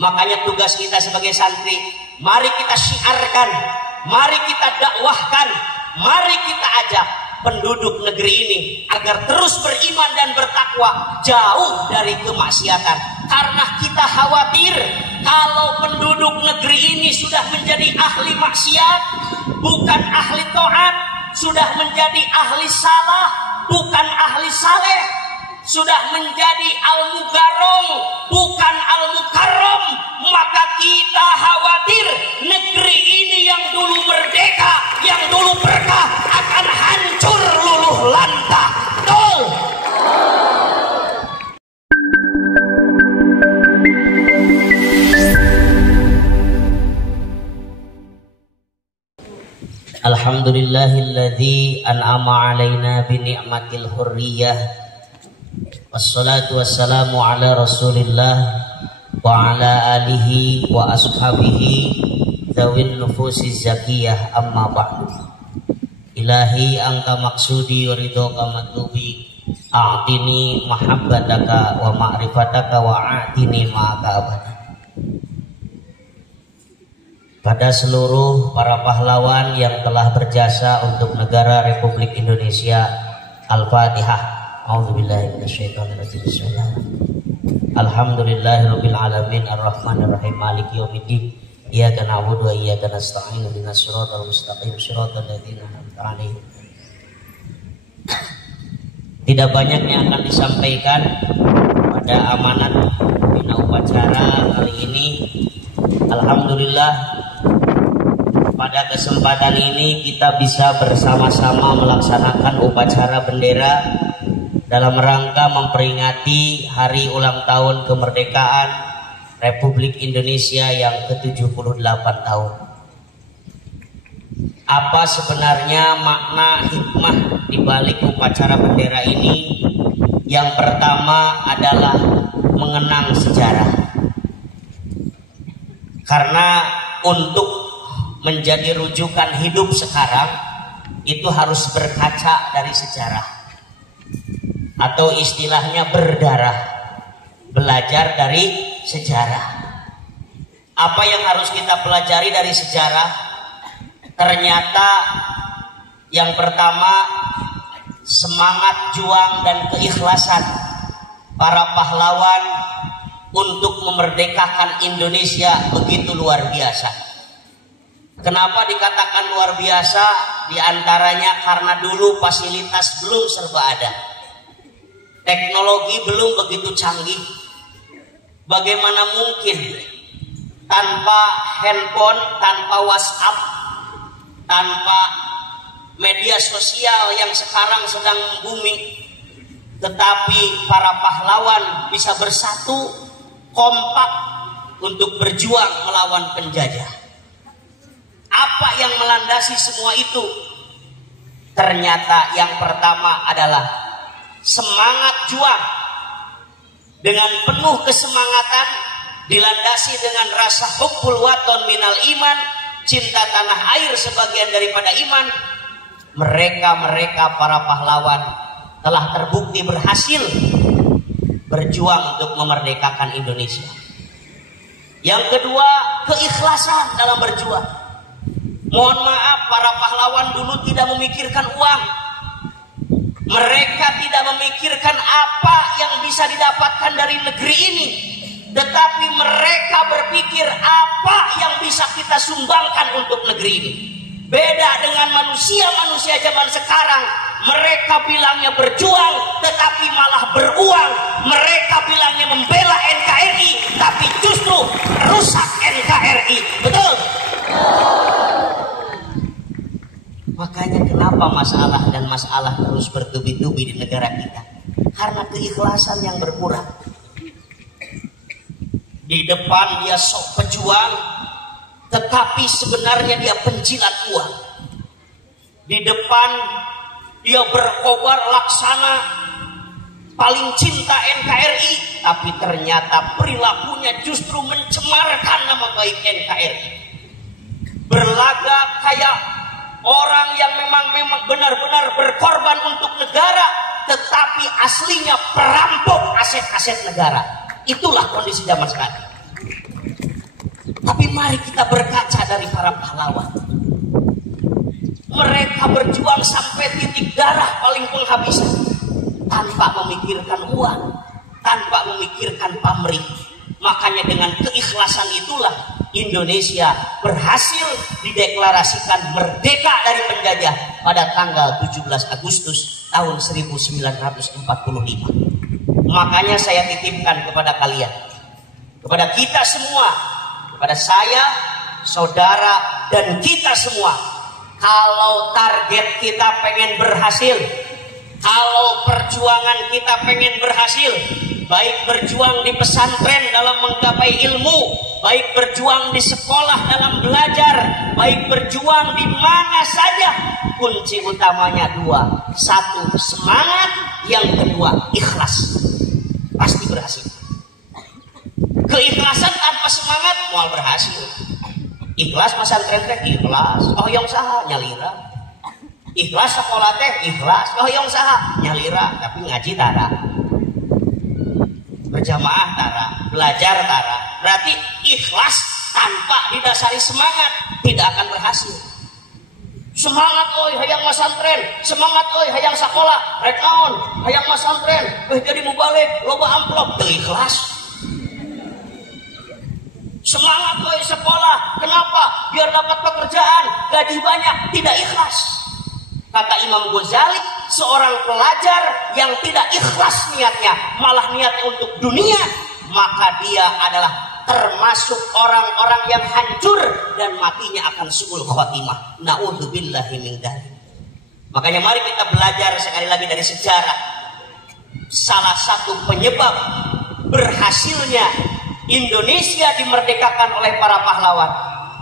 Makanya tugas kita sebagai santri, mari kita syiarkan, mari kita dakwahkan, mari kita ajak penduduk negeri ini agar terus beriman dan bertakwa, jauh dari kemaksiatan. Karena kita khawatir kalau penduduk negeri ini sudah menjadi ahli maksiat, bukan ahli taat, sudah menjadi ahli salah, bukan ahli saleh, sudah menjadi al-mugarrong, bukan al-mukarram, maka kita khawatir negeri ini yang dulu merdeka, yang dulu berkah akan hancur luluh lantah. Betul? Alhamdulillahilladzi an'ama 'alaina bi ni'matil hurriyah. Wassalatu wassalamu ala Rasulillah wa ala alihi wa ashabihi dzawin nufusi zakiyah, amma ba'du. Ilahi anta maksudi wa ridhoka matlubi, a'tini mahabbataka wa ma'rifataka wa a'tini ma'aka abada. Pada seluruh para pahlawan yang telah berjasa untuk negara Republik Indonesia, Al-Fatihah. A'udzubillahi minasyaitonirrajim. Bismillahirrahmanirrahim. Alhamdulillahirabbil alamin arrahmanirrahim maliki yaumiddin. Iyyaka na'budu wa iyyaka nasta'in ihdinas siratal mustaqim siratal ladzina an'amta 'alaihim. Tidak banyak yang akan disampaikan pada amanat bina upacara kali ini. Alhamdulillah, pada kesempatan ini kita bisa bersama-sama melaksanakan upacara bendera dalam rangka memperingati hari ulang tahun kemerdekaan Republik Indonesia yang ke-78 tahun. Apa sebenarnya makna hikmah di balik upacara bendera ini? Yang pertama adalah mengenang sejarah. Karena untuk menjadi rujukan hidup sekarang itu harus berkaca dari sejarah, atau istilahnya berdarah, belajar dari sejarah. Apa yang harus kita pelajari dari sejarah? Ternyata yang pertama, semangat juang dan keikhlasan para pahlawan untuk memerdekakan Indonesia begitu luar biasa. Kenapa dikatakan luar biasa? Di antaranya karena dulu fasilitas belum serba ada, teknologi belum begitu canggih. Bagaimana mungkin tanpa handphone, tanpa WhatsApp, tanpa media sosial yang sekarang sedang booming, tetapi para pahlawan bisa bersatu kompak untuk berjuang melawan penjajah. Apa yang melandasi semua itu? Ternyata yang pertama adalah semangat juang. Dengan penuh kesemangatan, dilandasi dengan rasa hubbul waton minal iman, cinta tanah air sebagian daripada iman. Mereka para pahlawan telah terbukti berhasil berjuang untuk memerdekakan Indonesia. Yang kedua, keikhlasan dalam berjuang. Mohon maaf, para pahlawan dulu tidak memikirkan uang. Mereka tidak memikirkan apa yang bisa didapatkan dari negeri ini, tetapi mereka berpikir apa yang bisa kita sumbangkan untuk negeri ini. Beda dengan manusia-manusia zaman sekarang, mereka bilangnya berjuang tetapi malah beruang. Mereka bilangnya membela NKRI tapi justru rusak NKRI. Betul? Makanya kenapa masalah terus bertubi-tubi di negara kita? Karena keikhlasan yang berkurang. Di depan dia sok pejuang, tetapi sebenarnya dia penjilat uang. Di depan dia berkobar laksana paling cinta NKRI, tapi ternyata perilakunya justru mencemarkan nama baik NKRI. Berlagak kayak orang yang memang benar-benar berkorban untuk negara, tetapi aslinya perampok aset-aset negara. Itulah kondisi zaman sekarang. Mari kita berkaca dari para pahlawan. Mereka berjuang sampai titik darah paling penghabisan, tanpa memikirkan uang, tanpa memikirkan pamrih. Makanya dengan keikhlasan itulah Indonesia berhasil dideklarasikan merdeka dari penjajah pada tanggal 17 Agustus tahun 1945. Makanya saya titipkan kepada kalian, kepada kita semua, kepada saya, saudara, dan kita semua, kalau target kita pengen berhasil, kalau perjuangan kita pengen berhasil, baik berjuang di pesantren dalam menggapai ilmu, baik berjuang di sekolah dalam belajar, baik berjuang di mana saja, kunci utamanya dua. Satu, semangat. Yang kedua, ikhlas. Pasti berhasil. Keikhlasan tanpa semangat mual berhasil. Ikhlas pesantren teh ikhlas, hoyong saha nyalira. Ikhlas sekolah teh ikhlas, hoyong saha nyalira, tapi ngaji tara. Berjamaah tara, belajar tara. Berarti ikhlas tanpa didasari semangat tidak akan berhasil. Semangat oi hayang masantren, semangat oi hayang sakola, rek naon, hayang masantren, jadi mubalik, loba amplop, teu ikhlas. Semangat oi sekolah, kenapa? Biar dapat pekerjaan, gaji banyak, tidak ikhlas. Kata Imam Ghazali, seorang pelajar yang tidak ikhlas niatnya, malah niatnya untuk dunia, maka dia adalah termasuk orang-orang yang hancur dan matinya akan su'ul khotimah. Na'udzubillahi min dzalik. Makanya mari kita belajar sekali lagi dari sejarah. Salah satu penyebab berhasilnya Indonesia dimerdekakan oleh para pahlawan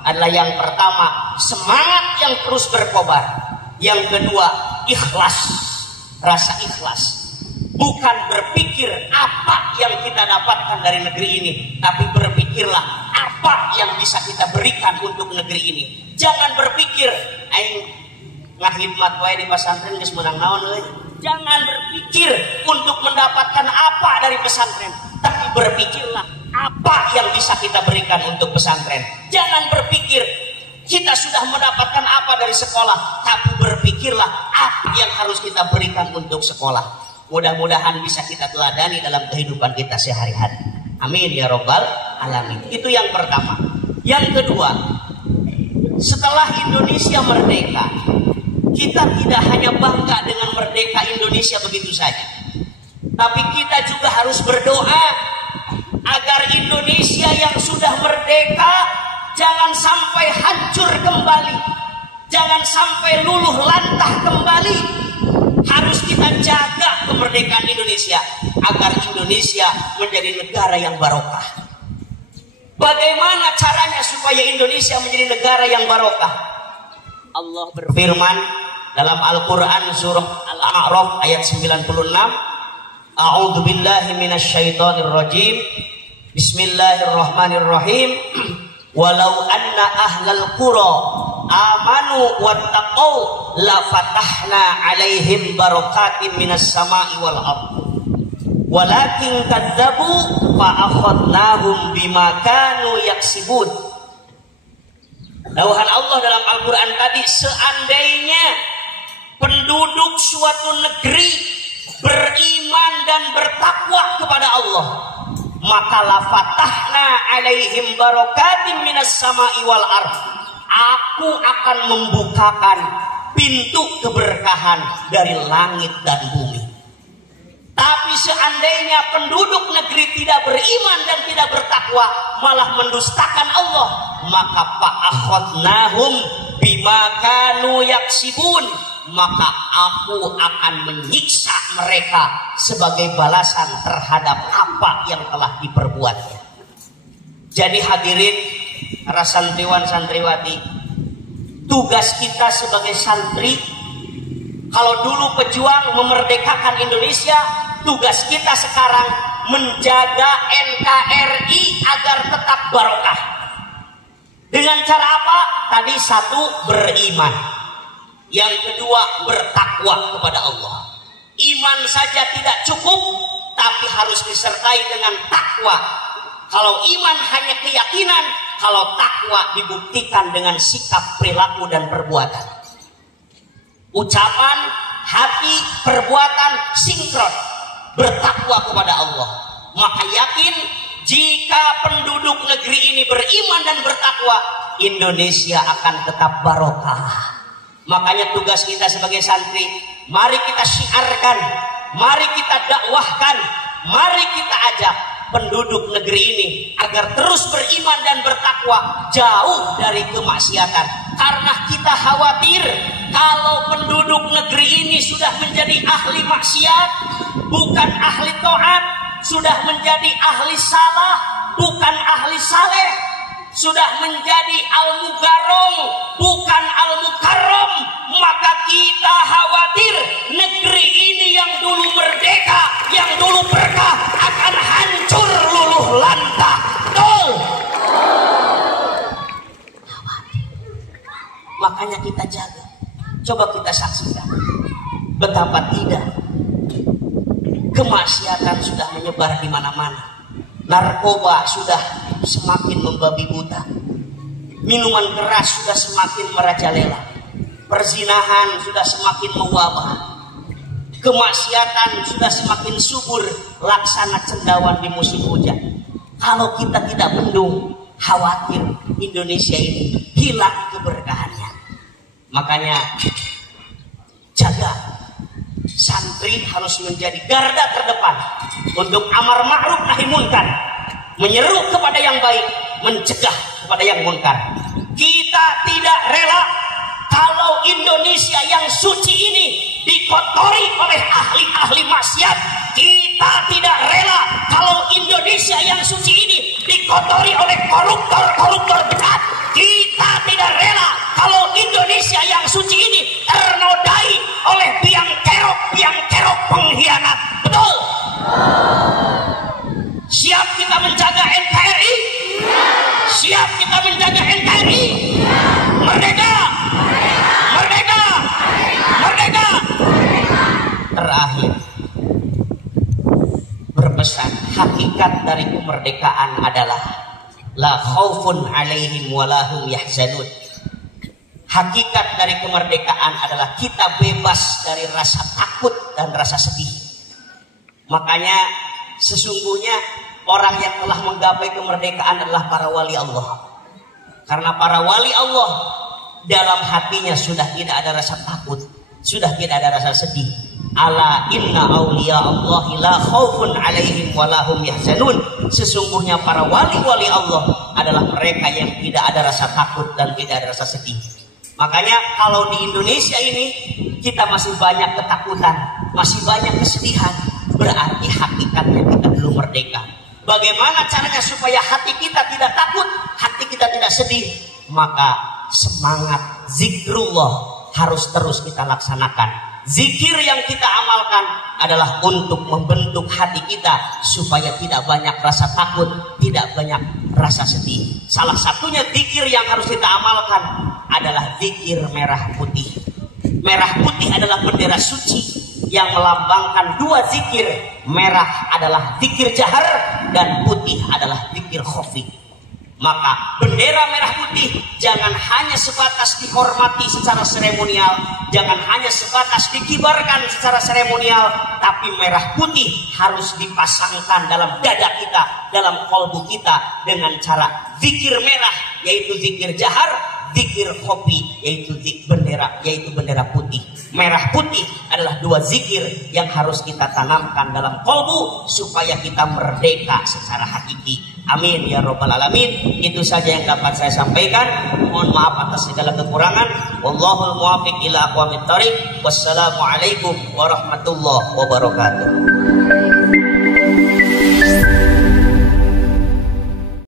adalah yang pertama, semangat yang terus berkobar. Yang kedua, ikhlas, rasa ikhlas. Bukan berpikir apa yang kita dapatkan dari negeri ini, tapi berpikirlah apa yang bisa kita berikan untuk negeri ini. Jangan berpikir aing ngahidmat wae di pesantren geus meunang naon euy. Jangan berpikir untuk mendapatkan apa dari pesantren, tapi berpikirlah apa yang bisa kita berikan untuk pesantren. Jangan berpikir kita sudah mendapatkan apa dari sekolah, tapi berpikirlah apa yang harus kita berikan untuk sekolah. Mudah-mudahan bisa kita teladani dalam kehidupan kita sehari-hari. Amin ya robbal alamin. Itu yang pertama. Yang kedua, setelah Indonesia merdeka, kita tidak hanya bangga dengan merdeka Indonesia begitu saja, tapi kita juga harus berdoa agar Indonesia yang sudah merdeka jangan sampai hancur kembali, jangan sampai luluh lantah kembali. Harus kita jaga kemerdekaan Indonesia agar Indonesia menjadi negara yang barokah. Bagaimana caranya supaya Indonesia menjadi negara yang barokah? Allah berfirman dalam Al-Quran surah Al-A'raf ayat 96, A'udzu billahi minasyaitonir rajim. Bismillahirrahmanirrahim. Walau anna ahlal qura amanu wattaqau la fatahna alaihim barakatim minas sama'i wal ardh walakin kadzabu fa akhadnahum bima kanu yaksibun. Dauhan Allah dalam Al-Qur'an tadi, seandainya penduduk suatu negeri beriman dan bertakwa kepada Allah, maka la fatahna alaihim barakatim minas sama'i wal ardh. Aku akan membukakan pintu keberkahan dari langit dan bumi. Tapi seandainya penduduk negeri tidak beriman dan tidak bertakwa, malah mendustakan Allah, maka fa'akhadnahum bima kanu yaksibun, maka aku akan menyiksa mereka sebagai balasan terhadap apa yang telah diperbuatnya. Jadi hadirin para santriwan santriwati, tugas kita sebagai santri, kalau dulu pejuang memerdekakan Indonesia, tugas kita sekarang menjaga NKRI agar tetap barokah. Dengan cara apa? Tadi satu, beriman. Yang kedua, bertakwa kepada Allah. Iman saja tidak cukup, tapi harus disertai dengan takwa. Kalau iman hanya keyakinan, kalau takwa dibuktikan dengan sikap, perilaku, dan perbuatan. Ucapan, hati, perbuatan sinkron, bertakwa kepada Allah. Maka yakin jika penduduk negeri ini beriman dan bertakwa, Indonesia akan tetap barokah. Makanya tugas kita sebagai santri, mari kita syiarkan, mari kita dakwahkan, mari kita ajak penduduk negeri ini agar terus beriman dan bertakwa, jauh dari kemaksiatan. Karena kita khawatir kalau penduduk negeri ini sudah menjadi ahli maksiat, bukan ahli taat, sudah menjadi ahli salah, bukan ahli saleh, sudah menjadi al-mugarrong, bukan al-mukarram, maka kita khawatir negeri ini yang dulu merdeka, yang dulu berkah, akan hancur luluh lantah. Betul? Makanya kita jaga. Coba kita saksikan betapa tidak kemaksiatan sudah menyebar di mana-mana. Narkoba sudah semakin membabi buta. Minuman keras sudah semakin merajalela. Perzinahan sudah semakin mewabah. Kemaksiatan sudah semakin subur laksana cendawan di musim hujan. Kalau kita tidak bendung, khawatir Indonesia ini hilang keberkahannya. Makanya jaga, santri harus menjadi garda terdepan untuk amar ma'ruf nahi munkar, menyeru kepada yang baik, mencegah kepada yang munkar. Kita tidak rela kalau Indonesia yang suci ini dikotori oleh ahli-ahli maksiat. Kita tidak rela kalau Indonesia yang suci ini dikotori oleh koruptor-koruptor berat. Kita tidak rela kalau Indonesia yang suci ini ternodai oleh biang kerok pengkhianat. Betul? Siap kita menjaga NKRI? Siap kita menjaga NKRI? Merdeka! Merdeka! Merdeka! Terakhir, berpesan, hakikat dari kemerdekaan adalah la khaufun alaihim walahum yahzanun. Hakikat dari kemerdekaan adalah kita bebas dari rasa takut dan rasa sedih. Makanya sesungguhnya orang yang telah menggapai kemerdekaan adalah para wali Allah. Karena para wali Allah dalam hatinya sudah tidak ada rasa takut, sudah tidak ada rasa sedih. Ala inna awliya Allahi la khaufun alaihim walahum yahzanun. Sesungguhnya para wali-wali Allah adalah mereka yang tidak ada rasa takut dan tidak ada rasa sedih. Makanya kalau di Indonesia ini kita masih banyak ketakutan, masih banyak kesedihan, berarti hakikatnya kita belum merdeka. Bagaimana caranya supaya hati kita tidak takut, hati kita tidak sedih? Maka semangat zikrullah harus terus kita laksanakan. Zikir yang kita amalkan adalah untuk membentuk hati kita supaya tidak banyak rasa takut, tidak banyak rasa sedih. Salah satunya zikir yang harus kita amalkan adalah zikir merah putih. Merah putih adalah bendera suci yang melambangkan dua zikir. Merah adalah zikir jahar dan putih adalah zikir khafi. Maka bendera merah putih jangan hanya sebatas dihormati secara seremonial, jangan hanya sebatas dikibarkan secara seremonial, tapi merah putih harus dipasangkan dalam dada kita, dalam kolbu kita dengan cara zikir merah, yaitu zikir jahar, zikir khofi, yaitu bendera putih. Merah putih adalah dua zikir yang harus kita tanamkan dalam kolbu supaya kita merdeka secara hakiki. Amin ya robbal alamin. Itu saja yang dapat saya sampaikan. Mohon maaf atas segala kekurangan. Wallahul muwaffiq ila aqwamit thoriq. Wassalamualaikum warahmatullahi wabarakatuh.